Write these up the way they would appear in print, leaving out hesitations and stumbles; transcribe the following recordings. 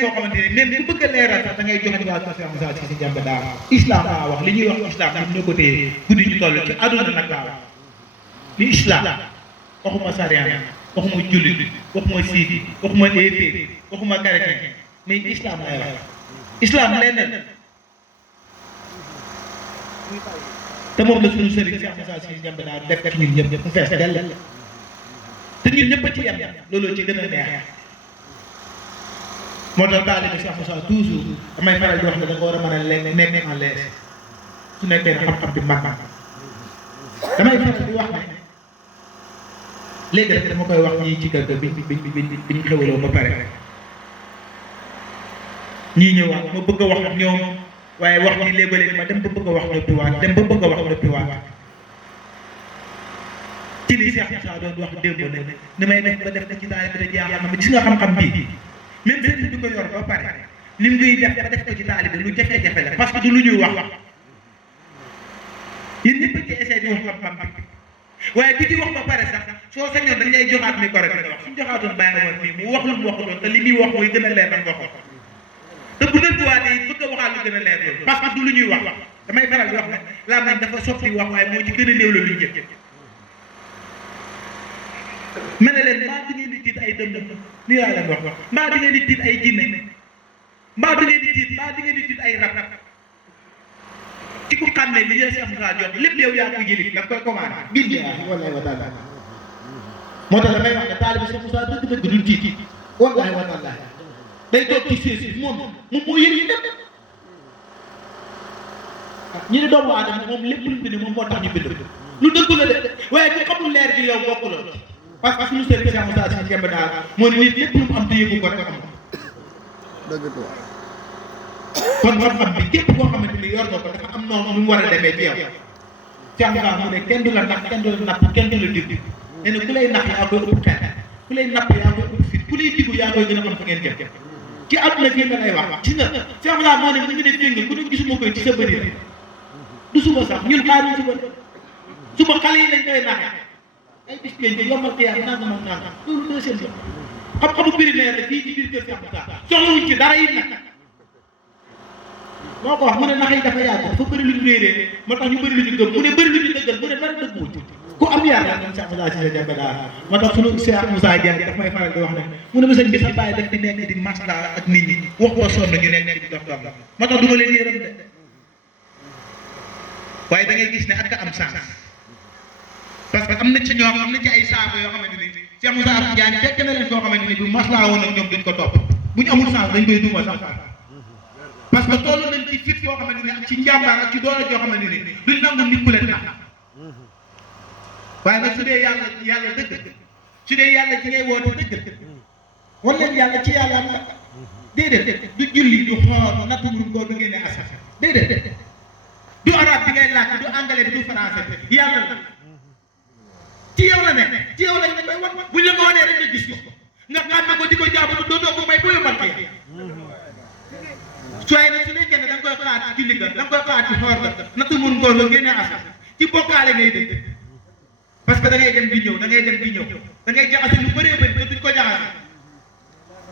koo xamante ne même ku bëgg a leeral sax da ngay joxe waa Cheikh Moussa Cissé Ndiamé Daara islam laa wax li ñuy wax islam ñun ñoo ko téye guddi ñu toll ci àdduna nag laa wax li islam waxuma sariyaan waxuma jullit waxuma siif waxuma éeféer waxuma chrétien mais islam lay wax islam lenn te moom la suñu sëriñ Cheikh Moussa Cissé Ndiamé Daara def ci ñun ñëpp mu fees dell te ñun ñëpp a ci yem looloo ci gën a neex moo tax taalibe Cheikh Moussa toujours damay faral di wax ne da nga war a mën a nekk en l'aise su nekkee ne xam-xam bi mag damay faral di wax ne léegi rek dama koy wax ñii ci kër ga biñ xewaloo ba pare ñii ñëwaat ma bëgg a wax ak ñoom waaye wax ñi léegi ma dem ba bëgg a wax noppiwaat dem ba bëgg a wax noppiwaat ci li Cheikh Moussa doon wax démb ne ni may def ba def na ci taalibe da jaaxal ma gis nga xam-xam bii même sëriñ bi ko yor ba pare lim ngay def ba def ko ci taalibe lu jafe-jafe la parce que du lu ñuy wax yéen ñëpp a ci essayé di wax xam-xam bi waaye bi ci wax ba pare sax soo sañoon dañ lay joxaat micro bi nga wax suñu joxaatoon bàyyi woon fii mu wax lu mu waxutoon te li muy wax mooy gën a leer nan waxoon te bu nëbbuwaatee it bëgg a waxaat lu gën a leer loolu parce que du lu ñuy wax damay faral di wax ne laam nañ dafa soppi wax waaye moo ci gën a néew la luñ jëf ma ne leen mbaa di ngeen di tiit ay dënd lii laa leen wax mbaa di ngeen di tiit ay jinne mbaa di ngeen di tiit ay rab ci ku xam ne li la Cheikh Moussa jox lépp yow yaa ko jëli da koy commandé billaahi wallaahi wa taala moo tax damay wax ne taalibe Cheikh Moussa dëgg-dëgg duñ tiit wallaahi wa taala day toog ci siis moom moo yëg yi lépp ñi di doomu aadama moom lépp luñ bind moom moo tax ñu bind lu dëgg la de waaye ku xamul leer gi yow bokk la parce que suñu sëriñ Cheikh Moussa Cissé Ndiamé Daara moo ne nit lépp lu mu am te yëgu ko rek am kon xam-xam bi képp koo xamante ni yor nga ko dafa am noonu lu mu war a demee ci yow Cheikh Moussa mu ne kenn du la nax kenn du la napp kenn du la dig nee na ku lay nax yaa koy ëpp xel ku lay napp yaa koy ëpp fit ku lay diggu yaa koy gën a xam fa ngeen jëm ci àdduna fii nga lay wax ci nga Cheikh Moussa moo ne mu ngi ne fii ku ne gisuma koy ci sa bëri du suba sax ñun xaaruñ suba xale yi lañ koy naxee ay bis lañ yombal xiyaar nangam ak nangam loolu deuxième la xam-xamu primaire la fii ci biir kër Cheikh Moussa soxlawuñ ci dara it nag moo ko wax mu ne nax yi dafa yaatu dafa bëri lu ñu réeree moo tax ñu bëri lu ñu gëm mu ne bëri lu ñu dëggal mu ne dara dëgguwul ku am yaar la moom Cheikh Moussa Cissé Ndiamé Daara moo tax sunu Cheikh Moussa Diagne daf may faral di wax ne mu ne ma sëñ bi sa bàyyi daf di nekk di masla ak nit ñi wax ko sonn ñu nekk di dox dox moo tax du ma leen yërëm de waaye da ngay gis ne ak am sens parce que am na ci ñoom am na ci ay saako yoo xamante ni Cheikh Moussa Diagne fekk na leen koo xamante ni bu maslaa woon ak ñoom duñ ko topp bu ñu amul sens dañ koy duma sax parce que toll nañ ci fit boo xamante ni ak ci njàmbaar ak ci doole joo xamante ni duñ nangu nit ku leen nax waaye nag su dee yàlla dëgg su dee yàlla ci ngay woote dëgg war leen yàlla ci yàlla am la déedéet du julli du xoor nattumul góor du génne asaka déedéet du arabe bi ngay làkk du anglais bi du français bi yàlla la ci yow la nekk ci yow lañ koy wax buñ la ko wanee rek nga gis ko nga xàmme ko di ko jaamu dootoo ko may boo yombal kii sooy nag su nekkee ne da nga koy xalaat ci julli ga da nga koy xalaat ci xoor ga nattumul góor nga génne asaka ci bokkaale ngay dëgg parce que da ngay dem di ñëw da ngay dem di ñëw da ngay jaxase lu bëree bëri te duñ ko jaxase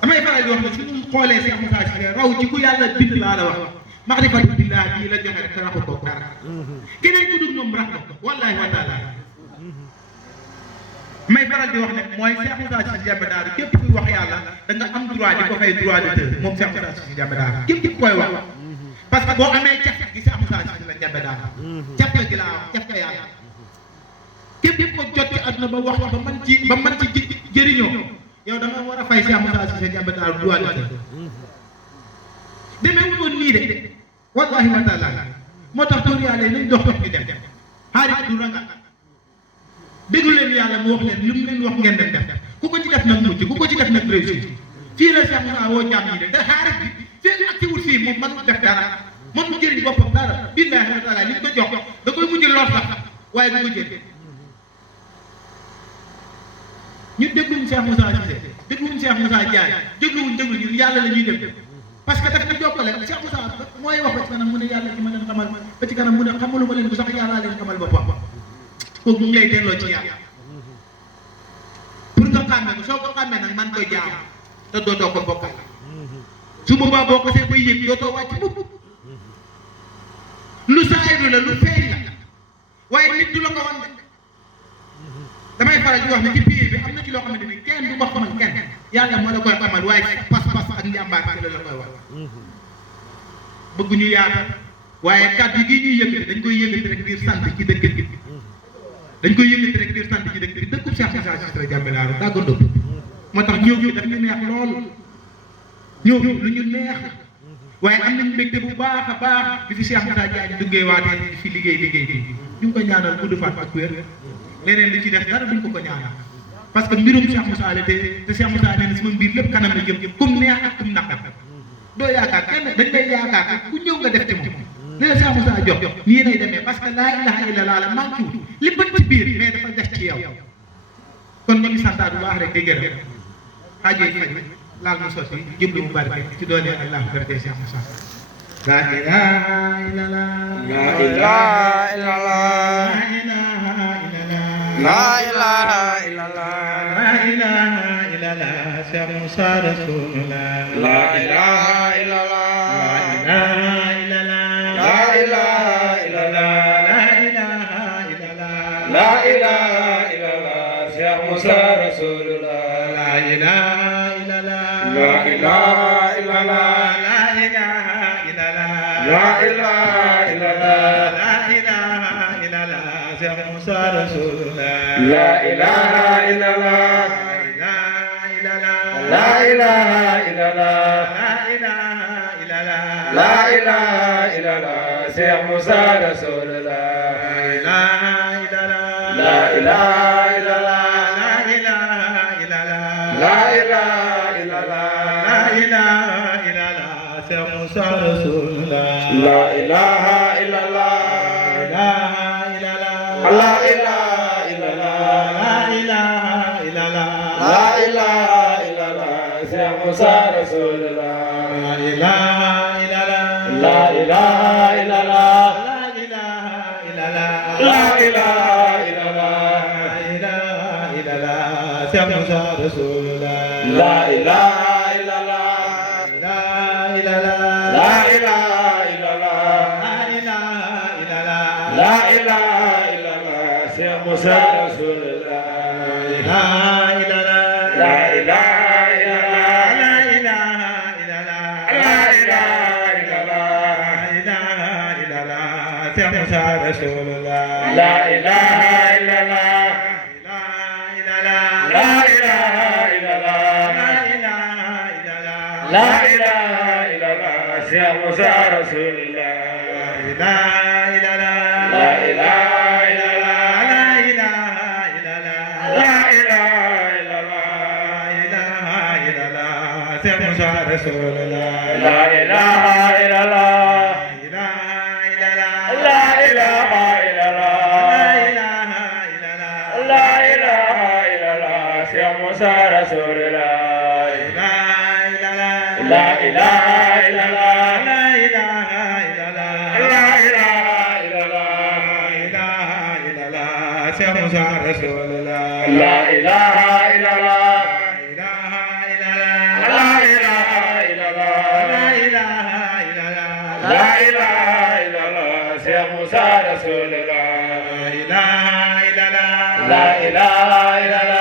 damay faral di wax ne suñu xoolee Cheikh Moussa Cissé raw ci ku yàlla bind laa la wax maarifatu billah bii la joxe rek te raxu ko dara keneen ku dul moom rax na ko wallaahi wa taala may faral di wax ne mooy Cheikh Moussa Cissé Ndiamé Daara képp kuy wax yàlla da nga am droit di ko fay droit d'auteur moom Cheikh Moussa Cissé Ndiamé Daara képp ki koy wax parce que boo amee caf gi Cheikh Moussa Cissé Ndiamé Daara caf gi laa wax caf ga yàlla képp ko jot ci àdduna ba wax ba man ci jëriñoo yow da nga war a fay Cheikh Moussa Cissé Ndiamé Daara droit d'auteur demee wutoon nii de wallahi wa taala moo tax toor yàlla yi nañ dox ñu dem xaarit du ragal déglu leen yàlla mu wax leen lu mu leen wax ngeen dem def ku ko ci def nag mucc ku ko ci def nag réussir fii la Cheikh Moussa woo jàmm ñi de te xaarit bi fii actiwul fii moom mënul def dara mënul jëriñ boppam dara billahi wa taala li ñu ko jox da koy mujj lor sax waaye du ko jël ñu dégluwuñ Cheikh Moussa Cissé dégluwuñ Cheikh Moussa Diagne dégluwuñ ñun yàlla la ñuy dem parce que daf ñu jokkale Cheikh Moussa mooy wax ba ci kanam mu ne yàlla ci ma leen xamal ba ci kanam mu ne xamaluma leen bu sax yàllaa leen xamal boppam kooku mu ngi lay delloo ci yàlla pour nga xàmmee ko soo ko xàmmee nag man koy jaam te dootoo ko bokkal su boobaa boo ko see bay yëg dootoo wàcc mukk lu saayiru la lu feeñ la waaye nit du la ko wan de damay faral di wax ne ci pays bi am na ci loo xamante ni kenn du ko xamal kenn yàlla moo la koy xamal waaye pas-pas ak njàmbaar ci la koy wax bëgg ñu yaata waaye kàddu gi ñuy yëkkati dañ koy yëkkati rek ngir sant ci dëkk bi dañ koy yëkkati rek ngir sant ci dëkk bi dëkkub Cheikh Moussa Cissé Diambilaaru daa ko ndóob moo tax ñëw fi daf ñu neex lool ñëw fi lu ñu neex waaye am nañ mbégte bu baax a baax bi fi Cheikh Moussa Diagne duggee waatee di fi liggéey bi ñu ngi ko ñaanal gudd fan ak wér leneen li ci def dara duñ ko ñaanal parce que mbirum Cheikh Moussa la te Cheikh Moussa nee na sama mbir lépp kanam la jëm kum neex ak kum naqar doo yaakaar kenn dañ lay yaakaar ku ñëw nga def ci moom li la Cheikh Moussa jox nii lay demee parce que laa ilaha illallah la manqué wul li bët ci biir mais dafa def ci yow kon ñu ngi santaat bu baax rek di gërëm xaajee faj laal mu sotti jëmli mu barke ci doole Allah barke Cheikh Moussa la ilaha illallah la ilaha illallah la ilaha illallah la ilaha illallah Cheikh Moussa Rasulullah la ilaha illallah la ilaha illallah la ilaha illallah la ilaha illallah Cheikh Moussa Rasulullah la ilaha illallah la ilaha illallah la ilaha illallah la ilaha illallah la ilaha illallah Cheikh Moussa Rasulullah la ilaha illallah la ilaha illallah la ilaha illallah Cheikh Moussa Rasulullah la ilaha illallah la ilaha illallah la ilaha illallah la ilaha illallah Cheikh Moussa Rasulullah la ilaha illallah la ilaha illallah la ilaha illallah la ilaha illallah Cheikh Moussa Rasulullah la ilaha la ilaha illallah la ilaha illallah la ilaha illallah Cheikh Moussa Rasulullah la ilaha illallah la ilaha illallah la ilaha illallah Cheikh Moussa Rasulullah la ilaha Rasulullah la ilaha illallah la ilaha illallah la ilaha illallah Cheikh Moussa Rasulullah la ilaha illallah la ilaha illallah la ilaha illallah Cheikh Moussa Rasulullah la ilaha illallah Moussa Rasulullah la ilaha illallah la ilaha illallah la ilaha illallah Cheikh Moussa Rasulullah la ilaha illallah la ilaha illallah la ilaha illallah la ilaha illallah Cheikh Moussa Rasulullah la ilaha illallah la ilaha illallah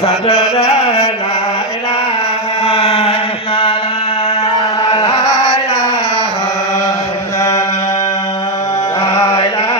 sant naa la